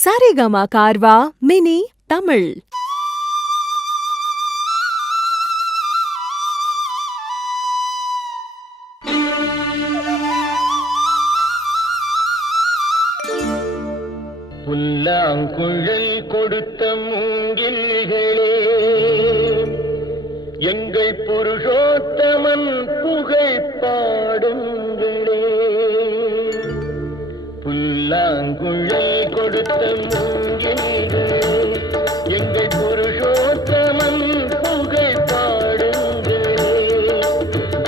Saregama Carvaan mini Tamil. புல்லாங்குழல் கொடுத்த மூங்கில்களே, எங்கள் புருஷோத்தமன் புகழ் பாடுங்களே. புல்லாங்குழல் கொடுத்த மூங்கில்களே, எங்கள் புருஷோத்தமன் புகழ் பாடுங்களே.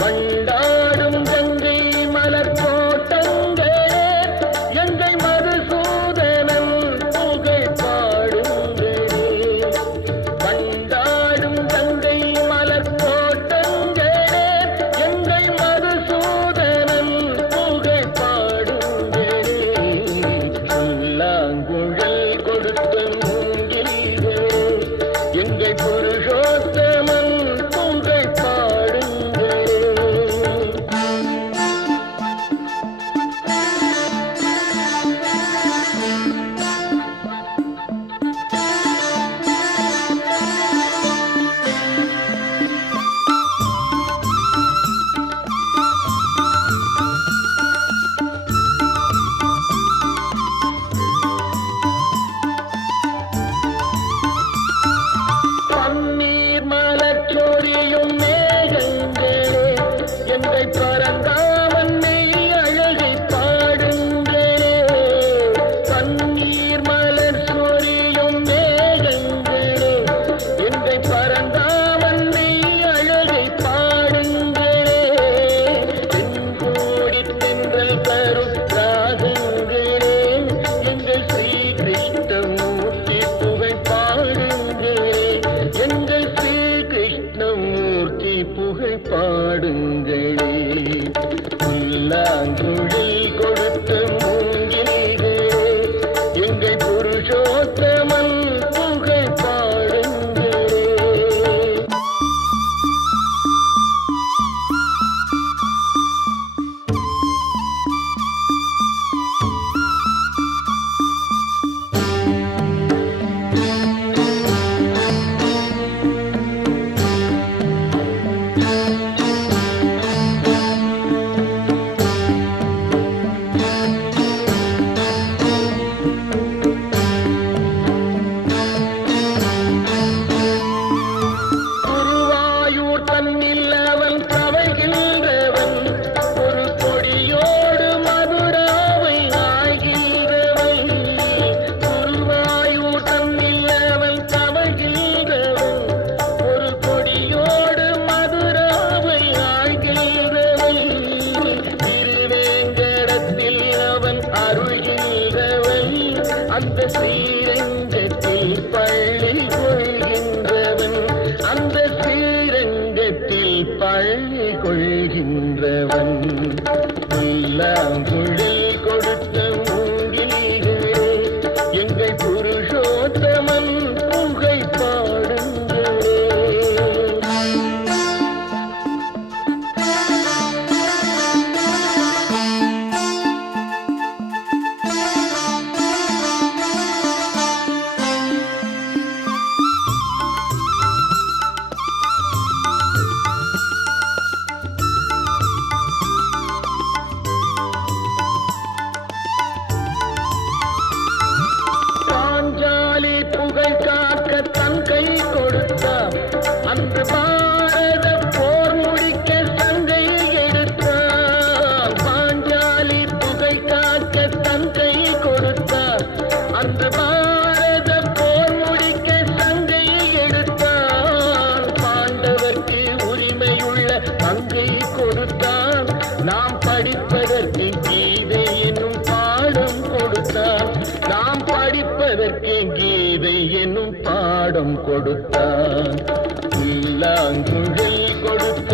வண்டாடும் கங்கை மலர் தோட்டங்களே, எங்கள் மதுசூதனன் புகழ் பாடுங்களே. வண்டாடும் கங்கை மலர் தோட்டங்களே, எங்கள் மதுசூதனன் புகழ் பாடுங்களே. புல்லாங்குழல் கொடுத்த மூங்கில்களே, எங்கள் புருஷோத்தமன் புகழ் பாடுங்களே. பன்னீர் மலர் சொரியும் மேகங்களே, எங்கள் பரந்தாமன் மெய் அழகை பாடுங்களே. பன்னீர் மலர் சொரியும் மேகங்களே, எங்கள் பரந்தாமன் மெய் அழகை பாடுங்களே. தென்கோடி தென்றல் தரும் ராகங்களே, எங்கள் ஸ்ரீ கிருஷ்ணமூர்த்தி புகழ் பாடுங்களே. எங்கள் ஸ்ரீ கிருஷ்ணமூர்த்தி புகழ் பாடுங்களே. புல்லாங்குழல் கொடுத்த மூங்கில்களே, எங்கள் புருஷோத்தமன் புகழ் பாடுங்களே. குருவாயூர் தன்னில் அவன் தவழ்கின்றவன், ஒரு கொடியோடு மதுராவை ஆகின்றவன். குருவாயூர் தன்னில் அவன் தவழ்கின்றவன், ஒரு கொடியோடு மதுராவை ஆகின்றவன். திருவேங்கடத்தில் அவன் அருள்கின்றவன், அந்த ஸ்ரீரங்கத்தில் பள்ளி கொள்கின்றவன். அந்த ஸ்ரீரங்கத்தில் பள்ளி கொள்கின்றவன். புல்லாங்குழல் கொடுத்த மூங்கில்களே, எங்கள் புருஷோத்தமன் புகழ் பாடுங்களே. பாஞ்சாலி புகழ் காக்க தன் கை கொடுத்தான், அன்று பாரத போர் முடிக்க சங்கை எடுத்தான். பாஞ்சாலி புகழ் காக்க தன் கை கொடுத்தான், அன்று பாரத போர் முடிக்க சங்கை எடுத்தான். பாண்டவர்க்கு உரிமையுள்ள பங்கை கொடுத்தான், நாம் படிப்பதற்கு கீதை என்னும் பாடம் கொடுத்தான். நாம் படிப்பதற்கு கீதை என்னும் பாடம் கொடுத்தான். புல்லாங்குழல் கொடுத்த